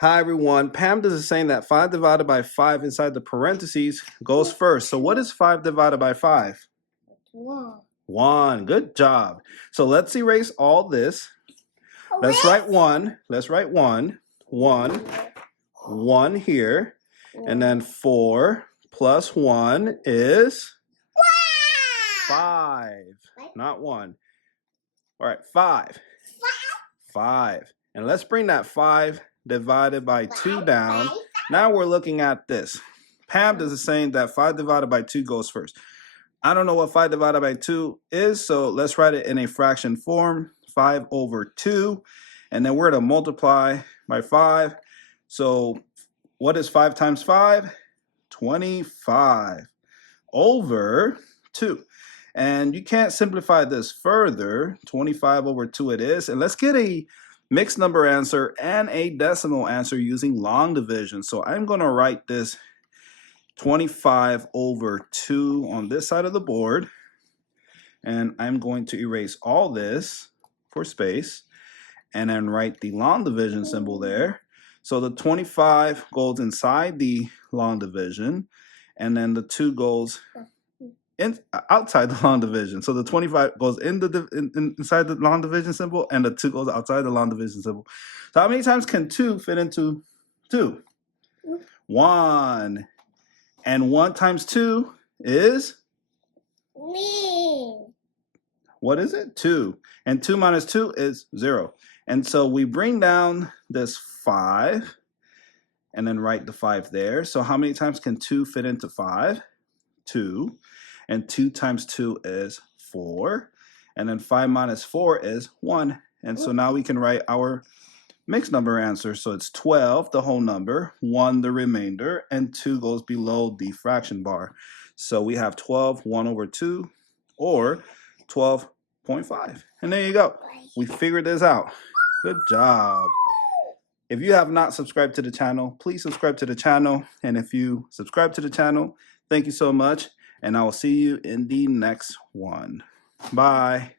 Hi everyone. PEMDAS is saying that 5 divided by 5 inside the parentheses goes first. So what is 5 divided by 5? 1. 1. Good job. So let's erase all this. Let's write 1. Let's write 1. 1. 1 here. And then 4 plus 1 is 5. Not 1. All right, 5. 5. And let's bring that 5 divided by 2 down. Now we're looking at this. PEMDAS is saying that 5 divided by 2 goes first. I don't know what 5 divided by 2 is, so let's write it in a fraction form. 5 over 2. And then we're to multiply by 5. So what is 5 times 5? 25 over 2. And you can't simplify this further. 25 over 2 it is. And let's get a mixed number answer and a decimal answer using long division. So I'm going to write this 25 over 2 on this side of the board. And I'm going to erase all this for space and then write the long division symbol there. So the 25 goes inside the long division, and then the 2 goes outside the long division. So the 25 goes inside the long division symbol, and the 2 goes outside the long division symbol. So how many times can 2 fit into 2? 1. And 1 times 2 is? Me. What is it? 2. And 2 minus 2 is 0. And so we bring down this 5 and then write the 5 there. So how many times can 2 fit into 5? 2. And 2 times 2 is 4. And then 5 minus 4 is 1. And so now we can write our mixed number answer. So it's 12, the whole number, 1, the remainder, and 2 goes below the fraction bar. So we have 12, 1 over 2, or 12.5. And there you go. We figured this out. Good job. If you have not subscribed to the channel, please subscribe to the channel. And if you subscribe to the channel, thank you so much. And I will see you in the next one. Bye.